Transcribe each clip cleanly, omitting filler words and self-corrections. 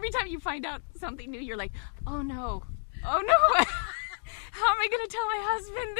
every time you find out something new, you're like, oh no, how am I going to tell my husband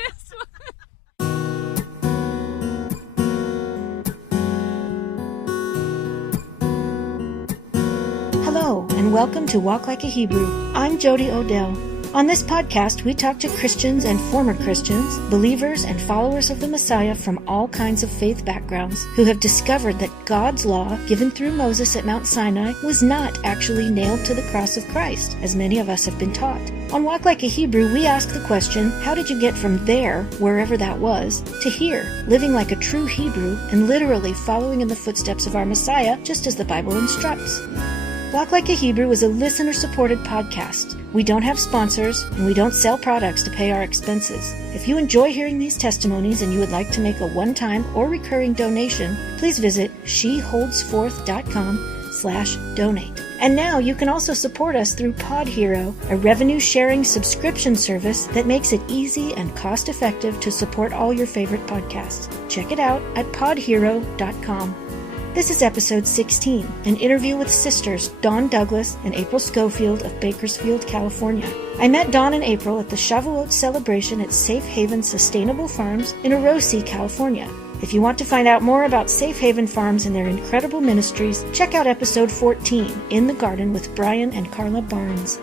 this? Hello, and welcome to Walk Like a Hebrew. I'm Jody Odell. On this podcast, we talk to Christians and former Christians, believers and followers of the Messiah from all kinds of faith backgrounds who have discovered that God's law, given through Moses at Mount Sinai, was not actually nailed to the cross of Christ, as many of us have been taught. On Walk Like a Hebrew, we ask the question, how did you get from there, wherever that was, to here, living like a true Hebrew and literally following in the footsteps of our Messiah, just as the Bible instructs? Walk Like a Hebrew is a listener-supported podcast. We don't have sponsors, and we don't sell products to pay our expenses. If you enjoy hearing these testimonies and you would like to make a one-time or recurring donation, please visit sheholdsforth.com/donate. And now you can also support us through Pod Hero, a revenue-sharing subscription service that makes it easy and cost-effective to support all your favorite podcasts. Check it out at podhero.com. This is episode 16, an interview with sisters Dawn Douglas and April Schofield of Bakersfield, California. I met Dawn and April at the Shavuot celebration at Safe Haven Sustainable Farms in Orosi, California. If you want to find out more about Safe Haven Farms and their incredible ministries, check out episode 14, In the Garden with Bryan and Karla Barnes.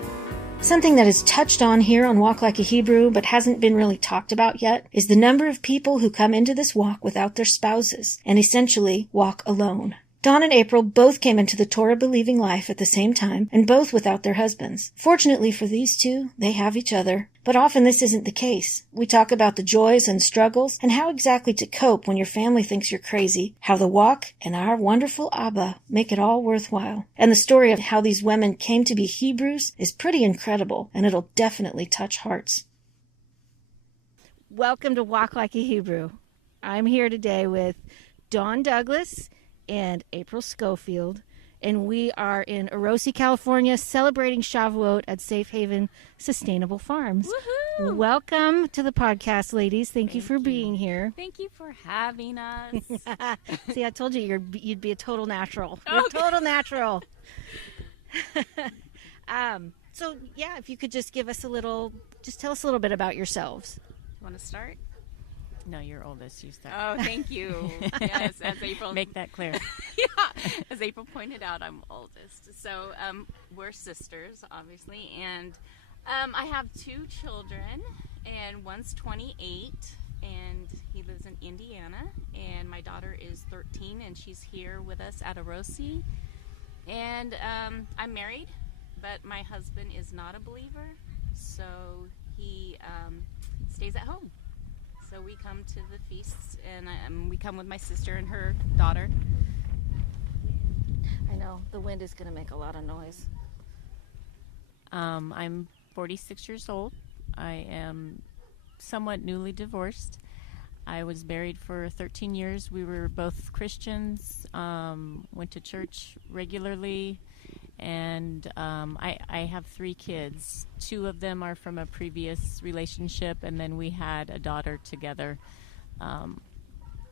Something that is touched on here on Walk Like a Hebrew but hasn't been really talked about yet is the number of people who come into this walk without their spouses and essentially walk alone. Dawn and April both came into the Torah-believing life at the same time and both without their husbands. Fortunately for these two, they have each other. But often this isn't the case. We talk about the joys and struggles and how exactly to cope when your family thinks you're crazy, how the walk and our wonderful ABBA make it all worthwhile. And the story of how these women came to be Hebrews is pretty incredible, and it'll definitely touch hearts. Welcome to Walk Like a Hebrew. I'm here today with Dawn Douglas and April Schofield, and we are in Orosi, California, celebrating Shavuot at Safe Haven Sustainable Farms. Woohoo! Welcome to the podcast, ladies. Thank you for being here. Thank you for having us. See, I told you you'd be a total natural. You're a total natural. So, yeah, if you could just tell us a little bit about yourselves. You want to start? No, you're oldest. You start. Oh, thank you. Yes, as April... Make that clear. Yeah, as April pointed out, I'm oldest. So we're sisters, obviously, and I have two children, and one's 28, and he lives in Indiana, and my daughter is 13, and she's here with us at Orosi. And I'm married, but my husband is not a believer, so he stays at home. So we come to the feasts, and we come with my sister and her daughter. I know, the wind is going to make a lot of noise. I'm 46 years old. I am somewhat newly divorced. I was married for 13 years. We were both Christians, went to church regularly, and I have 3 kids. 2 of them are from a previous relationship, and then we had a daughter together.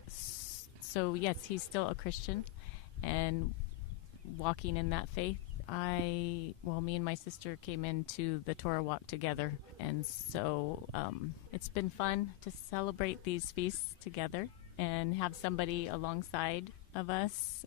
So yes, he's still a Christian and walking in that faith. Me and my sister came into the Torah walk together, and so it's been fun to celebrate these feasts together and have somebody alongside of us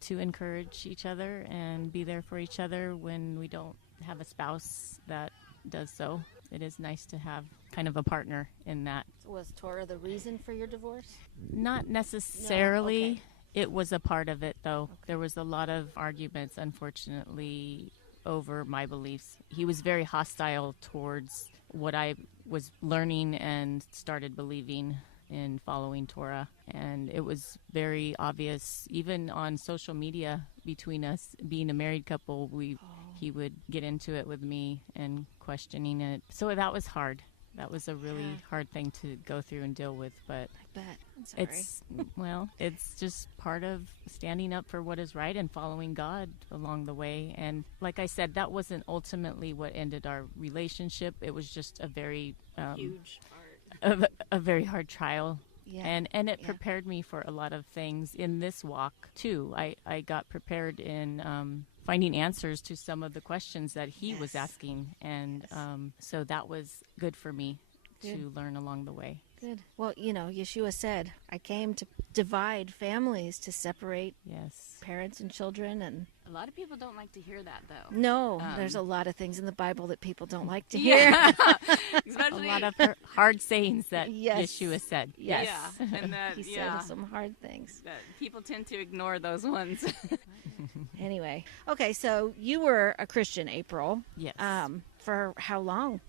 to encourage each other and be there for each other when we don't have a spouse that does so. It is nice to have kind of a partner in that. Was Torah the reason for your divorce? Not necessarily. No? Okay. It was a part of it, though. Okay. There was a lot of arguments, unfortunately, over my beliefs. He was very hostile towards what I was learning and started believing in following Torah. And it was very obvious, even on social media between us, being a married couple, he would get into it with me and questioning it. So that was hard. That was a really hard thing to go through and deal with, but I bet. I'm sorry. It's just part of standing up for what is right and following God along the way. And like I said, that wasn't ultimately what ended our relationship. It was just a very huge part. A very hard trial. Yeah. And it prepared me for a lot of things in this walk too. I got prepared in finding answers to some of the questions that he was Yes. asking. And Yes. so that was good for me to Good. learn along the way. Good. Well, Yeshua said, I came to divide families, to separate Yes. parents and children. And A lot of people don't like to hear that, though. no, there's a lot of things in the Bible that people don't like to hear. Yeah. A Especially, lot of hard sayings that Yes. Yeshua said. Yes. yeah, and that, He said yeah, some hard things. that people tend to ignore those ones. Anyway, okay, so you were a Christian, April. Yes. For how long?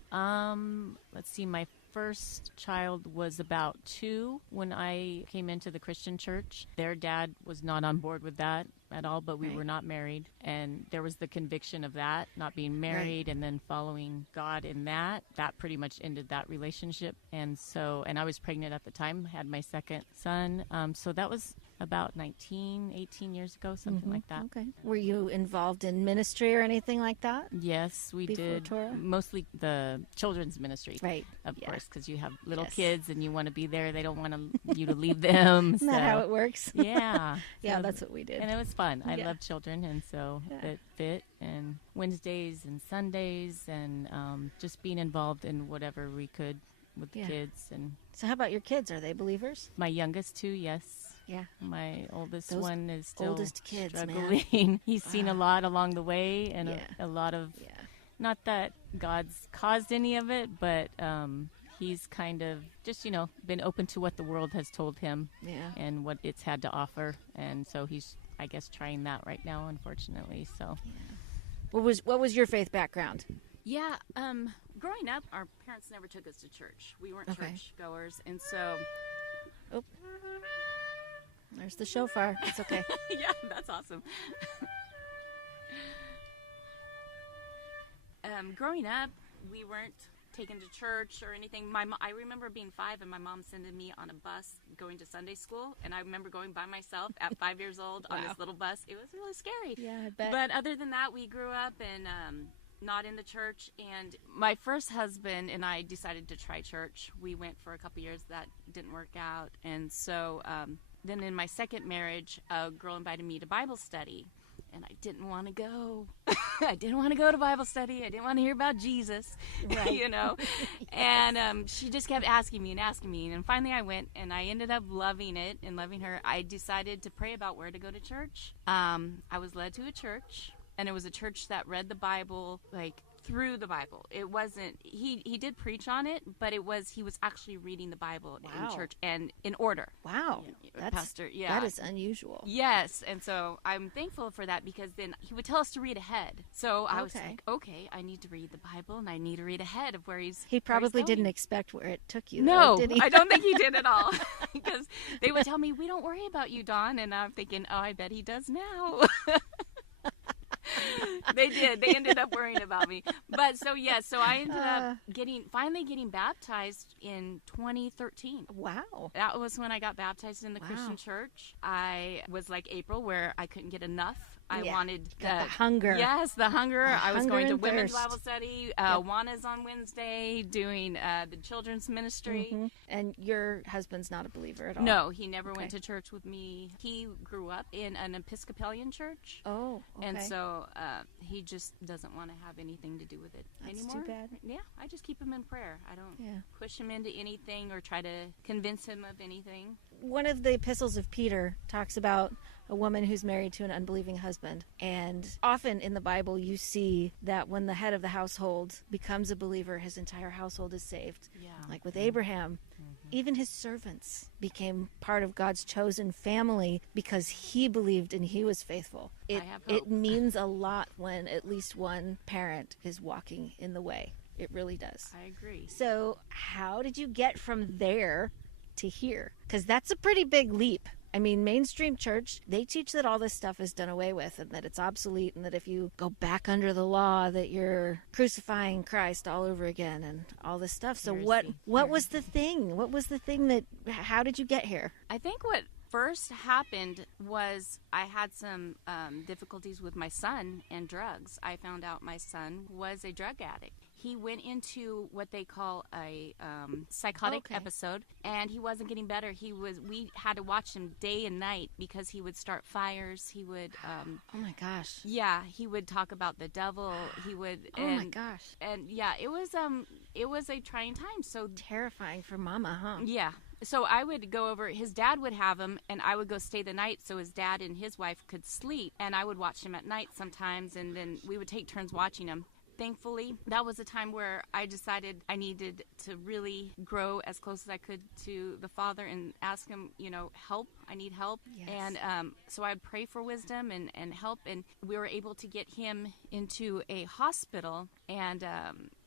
Let's see, my first child was about 2 when I came into the Christian church. Their dad was not on board with that at all, but we Right. were not married. And there was the conviction of that, not being married and then following God in that. That pretty much ended that relationship. And I was pregnant at the time, had my second son. So that was about 18 years ago, something like that. Okay. Were you involved in ministry or anything like that? Yes, we Before did. Torah? Mostly the children's ministry. Right. Of Yeah. course, because you have little Yes. kids and you want to be there. They don't want you to leave them. Isn't that how it works? Yeah. Yeah, So- that's what we did. And it was fun. I Yeah. love children, and so Yeah. it fit. And Wednesdays and Sundays, and just being involved in whatever we could with the Yeah. kids. And So how about your kids? Are they believers? my youngest 2, yes. Yeah. My oldest Those one is still oldest kids, man. struggling. He's seen a lot along the way, and Yeah. a lot of, Yeah. not that God's caused any of it, but he's kind of just, been open to what the world has told him Yeah. and what it's had to offer. And so he's, I guess, trying that right now, unfortunately. So What was your faith background? Yeah, growing up, our parents never took us to church. We weren't Okay. church goers, and so There's the shofar. It's okay. yeah, that's awesome. Growing up, we weren't taken to church or anything. I remember being 5 and my mom sending me on a bus going to Sunday school, and I remember going by myself at 5 years old on Wow. this little bus. It was really scary. Yeah, I bet. But other than that, we grew up and not in the church. And my first husband and I decided to try church. We went for a couple years. That didn't work out. And so then in my second marriage, a girl invited me to Bible study. And I didn't want to go. I didn't want to go to Bible study. I didn't want to hear about Jesus, Right. Yes. And she just kept asking me. And finally I went, and I ended up loving it and loving her. I decided to pray about where to go to church. I was led to a church, and it was a church that read the Bible, like, through the Bible. It wasn't, he did preach on it, but he was actually reading the Bible Wow. in church and in order. Wow. Pastor, yeah. That is unusual. Yes, and so I'm thankful for that, because then he would tell us to read ahead. So I was Okay. like, okay, I need to read the Bible, and I need to read ahead of where he's He probably where he's didn't going. expect where it took you. No, though, did he? I don't think he did at all. Because they would tell me, we don't worry about you, Dawn. And I'm thinking, oh, I bet he does now. They did. They ended up worrying about me. But so I ended up finally getting baptized in 2013. Wow. That was when I got baptized in the Wow. Christian church. I was like April, where I couldn't get enough. I Yeah. wanted Got the hunger. Yes, the hunger. I was hunger going to and women's thirst. Bible study. Yep. Juana's on Wednesday doing the children's ministry. Mhm. And your husband's not a believer at all? No, he never Okay. went to church with me. He grew up in an Episcopalian church. Oh, okay. And so he just doesn't want to have anything to do with it That's anymore. too bad. Yeah, I just keep him in prayer. I don't Yeah. push him into anything or try to convince him of anything. One of the epistles of Peter talks about a woman who's married to an unbelieving husband. And often in the Bible, you see that when the head of the household becomes a believer, his entire household is saved. Yeah. Like with Abraham, even his servants became part of God's chosen family because he believed and he was faithful. I have hope. It means a lot when at least one parent is walking in the way. It really does. I agree. So how did you get from there to here? Because that's a pretty big leap. I mean, mainstream church, they teach that all this stuff is done away with and that it's obsolete and that if you go back under the law that you're crucifying Christ all over again and all this stuff. So Heresy. what was the thing? What was the thing that, how did you get here? I think what first happened was I had some difficulties with my son and drugs. I found out my son was a drug addict. he went into what they call a psychotic episode, and he wasn't getting better. We had to watch him day and night because he would start fires. He would oh my gosh. Yeah, he would talk about the devil. He would oh my gosh. And yeah, it was a trying time. So terrifying for mama, huh? yeah. So I would go over, his dad would have him, and I would go stay the night so his dad and his wife could sleep. And I would watch him at night sometimes, and then we would take turns watching him. Thankfully, that was a time where I decided I needed to really grow as close as I could to the Father and ask him, help. I need help. Yes. And so I'd pray for wisdom and help. And we were able to get him into a hospital. And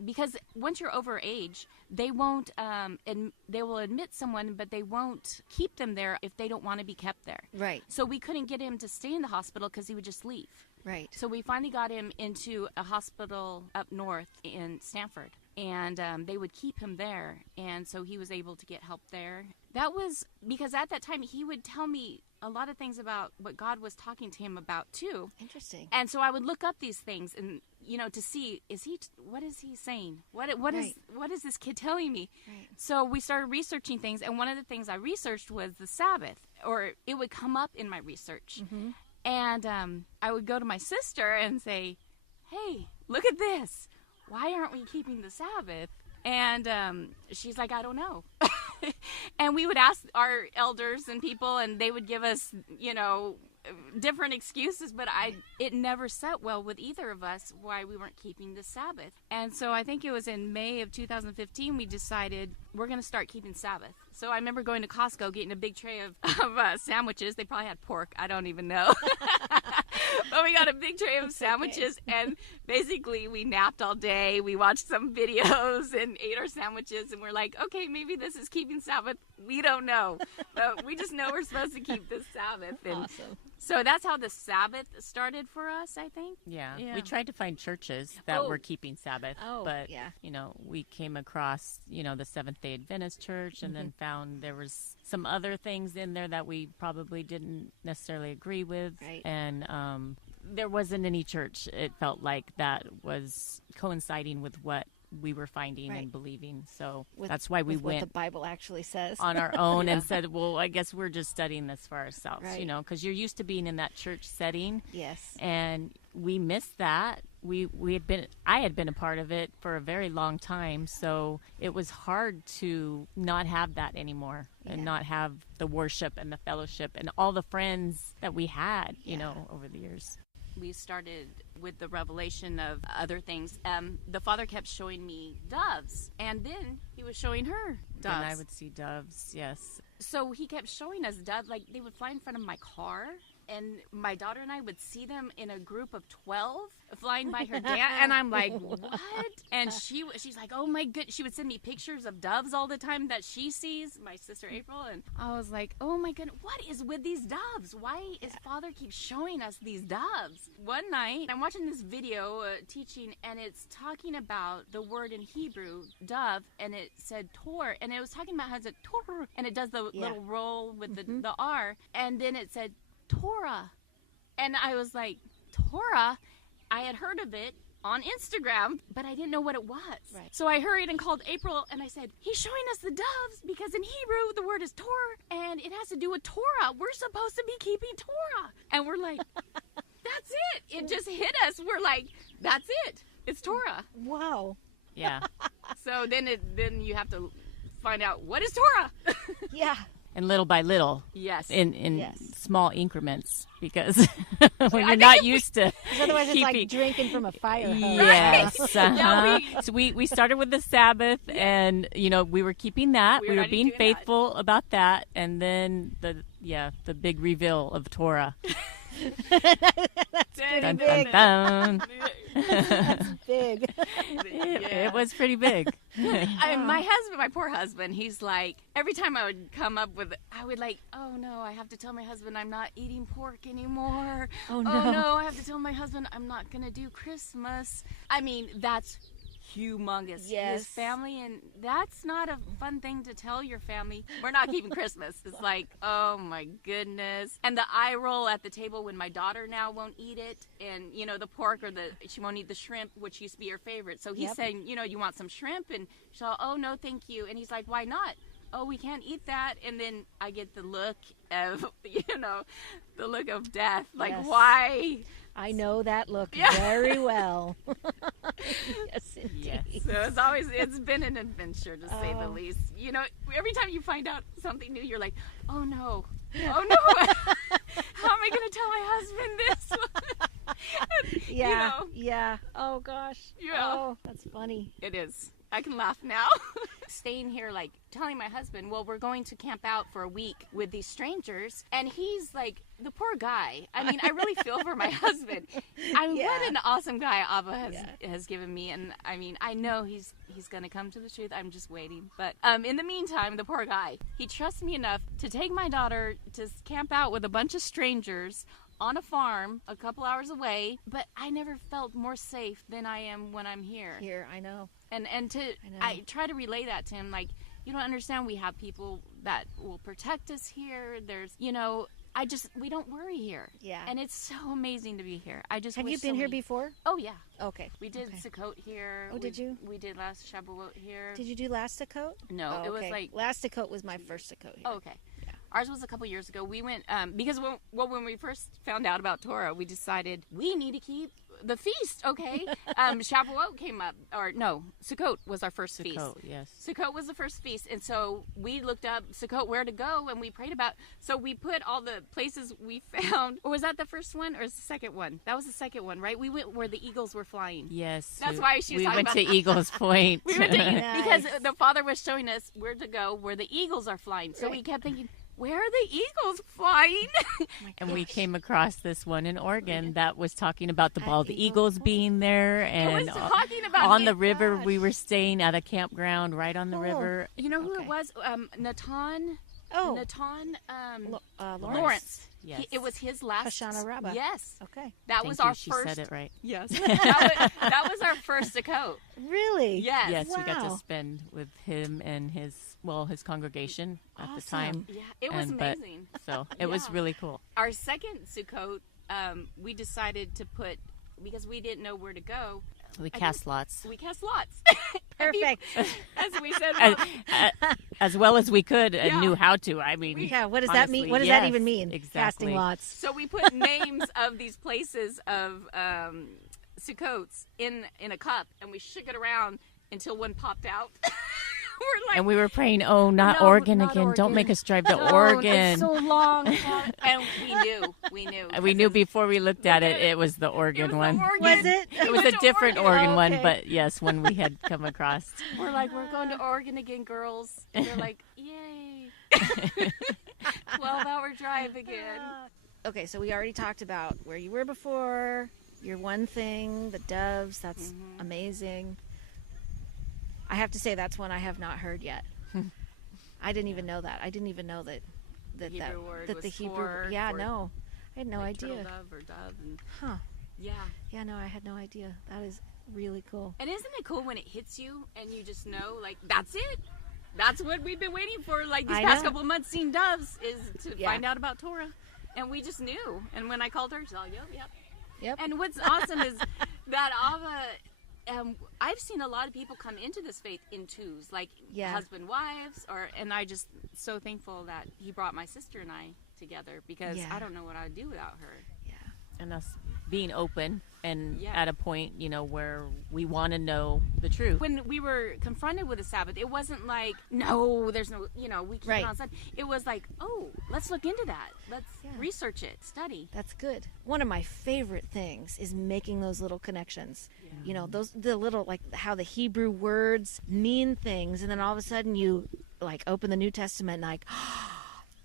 because once you're over age, they won't, they will admit someone, but they won't keep them there if they don't want to be kept there. Right. So we couldn't get him to stay in the hospital because he would just leave. Right. So we finally got him into a hospital up north in Stanford, and they would keep him there, and so he was able to get help there. That was because at that time he would tell me a lot of things about what God was talking to him about too. Interesting. And so I would look up these things and to see what is he saying? What is this kid telling me? Right. So we started researching things, and one of the things I researched was the Sabbath, or it would come up in my research. Mm-hmm. And I would go to my sister and say, hey, look at this. Why aren't we keeping the Sabbath? And she's like, I don't know. And we would ask our elders and people, and they would give us, different excuses, but it never sat well with either of us why we weren't keeping the Sabbath. And so I think it was in May of 2015 we decided we're going to start keeping Sabbath. So I remember going to Costco, getting a big tray of sandwiches. They probably had pork. I don't even know. But we got a big tray of sandwiches, and basically we napped all day. We watched some videos and ate our sandwiches, and we're like, okay, maybe this is keeping Sabbath. We don't know. But we just know we're supposed to keep this Sabbath. And awesome. So that's how the Sabbath started for us, I think. Yeah. We tried to find churches that were keeping Sabbath. But, we came across, the Seventh-day Adventist Church, and then found there was some other things in there that we probably didn't necessarily agree with. Right. And there wasn't any church, it felt like, that was coinciding with what we were finding and believing. So that's why we went what the Bible actually says on our own and said, well, I guess we're just studying this for ourselves, right. Because you're used to being in that church setting. Yes. And we missed that. I had been a part of it for a very long time, so it was hard to not have that anymore and not have the worship and the fellowship and all the friends that we had, over the years. We started with the revelation of other things. The Father kept showing me doves, and then he was showing her doves. And I would see doves, yes. So he kept showing us doves, like they would fly in front of my car, and my daughter and I would see them in a group of 12 flying by her dad, and I'm like, what? And she's like, oh my goodness. She would send me pictures of doves all the time that she sees, my sister April, and I was like, oh my goodness, what is with these doves? Why is Father keep showing us these doves? One night, I'm watching this video teaching, and it's talking about the word in Hebrew, dove, and it said tor, and it was talking about how it's a tor, and it does the little roll with the R, and then it said Torah. And I was like, Torah? I had heard of it on Instagram, but I didn't know what it was. Right. So I hurried and called April, and I said, he's showing us the doves because in Hebrew the word is Torah, and it has to do with Torah. We're supposed to be keeping Torah. And we're like, that's it. It just hit us. We're like, that's it. It's Torah. Wow. Yeah. So then you have to find out, what is Torah? Yeah. And little by little, yes, in Yes. small increments, because when you're not used to, Otherwise, it's like drinking from a fire hose. yes, Yeah, so we started with the Sabbath, and we were keeping that. We We were were not being doing faithful about that, and then the big reveal of Torah. That's pretty Dun, big. dun, dun. That's big. It was pretty big. My husband, my poor husband, he's like, every time I would come up with, I would like, oh no, I have to tell my husband I'm not eating pork anymore. Oh, no. Oh no, I have to tell my husband I'm not going to do Christmas. I mean, that's humongous. Yes. His family, and that's not a fun thing to tell your family. We're not keeping Christmas. It's like, oh my goodness. And the eye roll at the table when my daughter now won't eat it, and the pork, or she won't eat the shrimp, which used to be her favorite. So he's saying, you want some shrimp? And she's all, oh no, thank you. And he's like, why not? Oh, we can't eat that. And then I get the look of, the look of death. Like, Yes. why? I know that look very well. Yes, indeed. Yes. So it's been an adventure, to say the least. Every time you find out something new, you're like, oh no, how am I going to tell my husband this? Yeah, yeah. Oh, gosh. Yeah. Oh, that's funny. It is. I can laugh now. Staying here, like, telling my husband, well, we're going to camp out for a week with these strangers. And he's like, the poor guy. I mean, I really feel for my husband. What an awesome guy Abba has given me. And, I mean, I know he's going to come to the truth. I'm just waiting. But in the meantime, the poor guy, he trusts me enough to take my daughter to camp out with a bunch of strangers on a farm a couple hours away, but I never felt more safe than I am when I'm here. Here, I know. I try to relay that to him, like, you don't understand, we have people that will protect us here. There's, we don't worry here. Yeah. And it's so amazing to be here. Have you been here before? Oh, yeah. Okay. We did Sukkot here. Oh, did you? We did last Shavuot here. Did you do last Sukkot? No, it was like... Last Sukkot was my first Sukkot here. Oh, okay. Ours was a couple years ago. We went, because when we first found out about Torah, we decided we need to keep the feast, okay? Shavuot came up, or no, Sukkot was our first feast. Sukkot, yes. Sukkot was the first feast, and so we looked up Sukkot, where to go, and we prayed about, so we put all the places we found. Or was that the first one, or was the second one? That was the second one, right? We went where the eagles were flying. Yes. That's why she was talking about We went to Eagles Point. We went to Nice. because the Father was showing us where to go, where the eagles are flying. So we kept thinking, where are the eagles flying? And we came across this one in Oregon that was talking about the bald eagles being there, and was talking about on it. the river. We were staying at a campground right on the river. You know who it was? Natan. Oh. Natan. Lawrence. Yes. It was his last. Hoshana Rabbah. Yes. Okay. That Thank was you. our She first. said it right. Yes. that was our first Sukkot. Really? Yes. Yes, we got Wow. to spend with him and his congregation at the time. Yeah, it was But- amazing. So it was really cool. Our second Sukkot, we decided to put, because we didn't know where to go. We cast lots. We cast lots. Perfect. As we said. As well as we could and knew how to. I mean, Yeah, what does that mean? honestly, What does that yes, even mean? Exactly. Casting lots. So we put names of these places of Sukkots in a cup, and we shook it around until one popped out. We're like, And we were praying, oh, not No, Oregon not again. Oregon. Don't make us drive to "No, Oregon. It's so long. And we knew. And we knew before we looked at it, it was the It Oregon was the one. Oregon. Was it? It was a to different Oregon. Oregon one, okay. but yes, one we had come across. We're like, we're going to Oregon again, girls. And they're like, yay. 12-hour drive again. Okay, so we already talked about where you were before, your one thing, the doves. That's amazing. I have to say that's one I have not heard yet. I didn't even know that. I didn't even know that Hebrew word that was the Hebrew. for- Yeah, for, no, I had no like idea. turtle dove or dove. And, Huh? yeah. Yeah, no, I had no idea. That is really cool. And isn't it cool when it hits you and you just know, like, that's it? That's what we've been waiting for, like, these I past know. couple of months, seeing doves, is to Yeah. find out about Torah. And we just knew. And when I called her, she's all, yep. Yep. And what's awesome is that Ava, I've seen a lot of people come into this faith in twos, like Yeah. husband, wives, and I just so thankful that he brought my sister and I together, because Yeah. I don't know what I'd do without her. Yeah. And us being open and Yeah. at a point, where we want to know the truth. When we were confronted with the Sabbath, it wasn't like, no, there's no, we keep Right. it on Sunday. It was like, oh, let's look into that. Let's Yeah. research it, study. That's good. One of my favorite things is making those little connections. The little, like, how the Hebrew words mean things, and then all of a sudden you, like, open the New Testament and, like,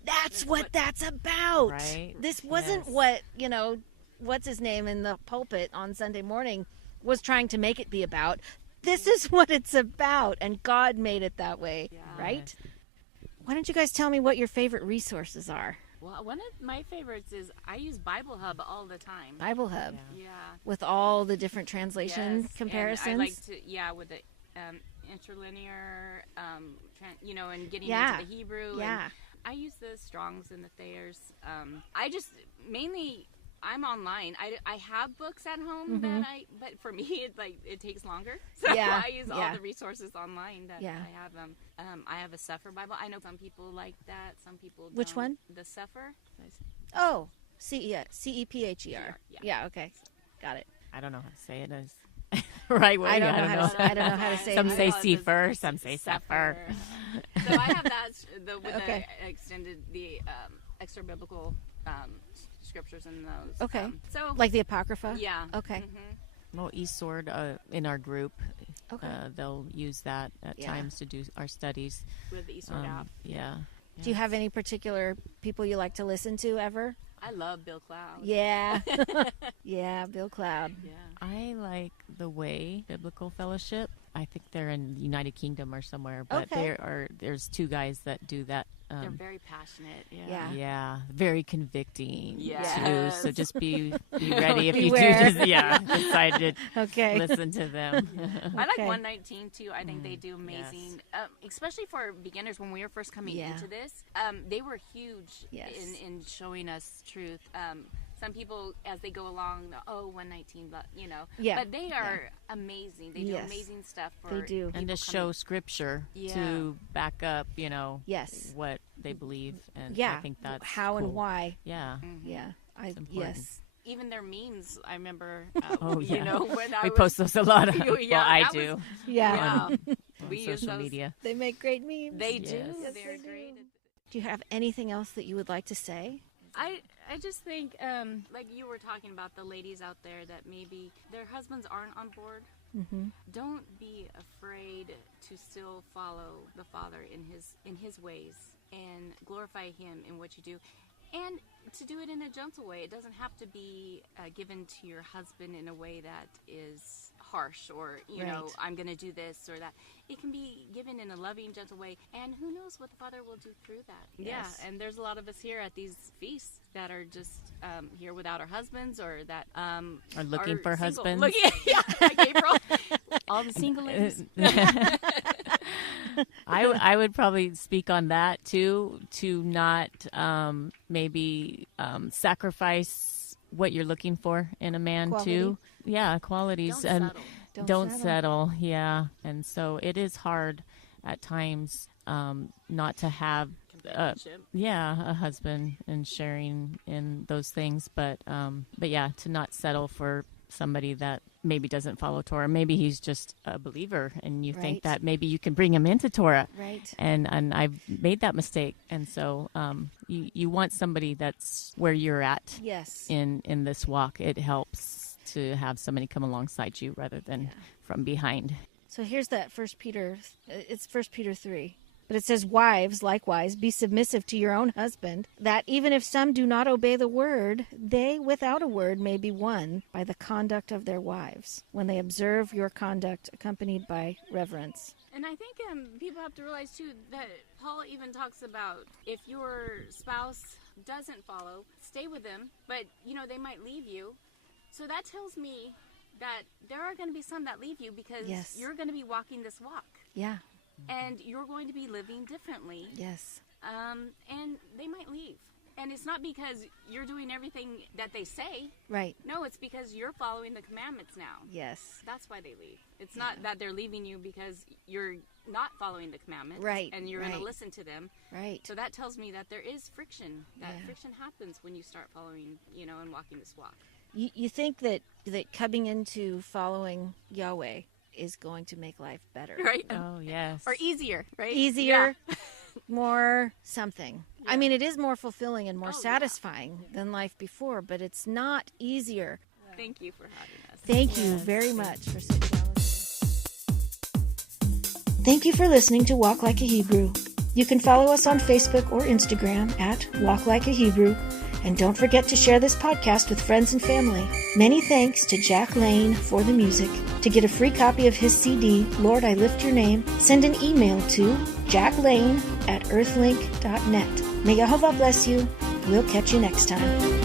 that's what that's about. Right. This wasn't Yes. what, what's his name in the pulpit on Sunday morning was trying to make it be about. This is what it's about, and God made it that way, right? Why don't you guys tell me what your favorite resources are? Well, one of my favorites is I use Bible Hub all the time. Bible Hub. Yeah. With all the different translation Yes, comparisons. And I like to, with the interlinear, and getting into the Hebrew. Yeah. And I use the Strongs and the Thayers. I just mainly I'm online. I have books at home but for me it takes longer. So I use all the resources online that I have. I have a Sefer Bible. I know some people like that. Some people don't. Which one? The Sefer. Oh, CEPHER. Yeah. Okay, got it. I don't know how to say it as right way. I don't know how to say Some it. say Sefer, some say Sefer. So I have that with the extended extra biblical scriptures in those. Okay. So like the Apocrypha? Yeah. Okay. Mm-hmm. Well, Eastward in our group, Okay. they'll use that at times to do our studies. With the Eastward app. Yeah. Do you have any particular people you like to listen to ever? I love Bill Cloud. Yeah. Yeah, Bill Cloud. Yeah. I like the Way Biblical Fellowship. I think they're in the United Kingdom or somewhere, but there's two guys that do that. They're very passionate. Yeah. Yeah, very convicting Yes. too. So just be ready if you Beware. do decide to Okay. listen to them. I like Okay. 119 too. I think they do amazing, especially for beginners. When we were first coming into this, they were huge in showing us truth. Some people, as they go along, 119, but but they are amazing. They do amazing stuff for They do. And to show scripture to back up, what they believe. And I think that's how cool. and why. Yeah. Mm-hmm. Yeah. important. Even their memes, I remember. Oh, yeah. When We post those a lot. I that do. Yeah. On We use social those. media. They make great memes. They do. Yes. They're great. Do you have anything else that you would like to say? I just think, like you were talking about the ladies out there that maybe their husbands aren't on board. Mm-hmm. Don't be afraid to still follow the Father in his ways and glorify Him in what you do, and to do it in a gentle way. It doesn't have to be given to your husband in a way that is harsh or I'm going to do this or that. It can be given in a loving, gentle way, and who knows what the Father will do through that. Yes. Yeah, and there's a lot of us here at these feasts that are just here without our husbands or that Are looking for single. husbands. Like April. All the single ladies. I would probably speak on that too, to not maybe sacrifice what you're looking for in a man too. Yeah, qualities. Don't settle. Yeah. And so it is hard at times not to have a husband and sharing in those things, but yeah, to not settle for somebody that maybe doesn't follow Torah. Maybe he's just a believer and you think that maybe you can bring him into Torah. Right. And I've made that mistake. And so you want somebody that's where you're at in this walk. It helps to have somebody come alongside you rather than from behind. So here's that 1 Peter. It's 1 Peter 3. But it says, wives, likewise, be submissive to your own husband, that even if some do not obey the word, they without a word may be won by the conduct of their wives, when they observe your conduct accompanied by reverence. And I think people have to realize, too, that Paul even talks about if your spouse doesn't follow, stay with them, but, they might leave you. So that tells me that there are going to be some that leave you because you're going to be walking this walk. Yeah. And you're going to be living differently. Yes. And they might leave. And it's not because you're doing everything that they say. Right. No, it's because you're following the commandments now. Yes. That's why they leave. It's not that they're leaving you because you're not following the commandments. Right. And you're going to listen to them. Right. So that tells me that there is friction. That friction happens when you start following, and walking this walk. You think that coming into following Yahweh is going to make life better. Right. Oh, yes. Or easier, right? Easier, more something. Yeah. I mean, it is more fulfilling and more satisfying than life before, but it's not easier. Thank you for having us. Thank you very much for sitting down with me. Thank you for listening to Walk Like a Hebrew. You can follow us on Facebook or Instagram at Walk Like a Hebrew. And don't forget to share this podcast with friends and family. Many thanks to Jack Lane for the music. To get a free copy of his CD, Lord, I Lift Your Name, send an email to jacklane@earthlink.net. May Yehovah bless you. We'll catch you next time.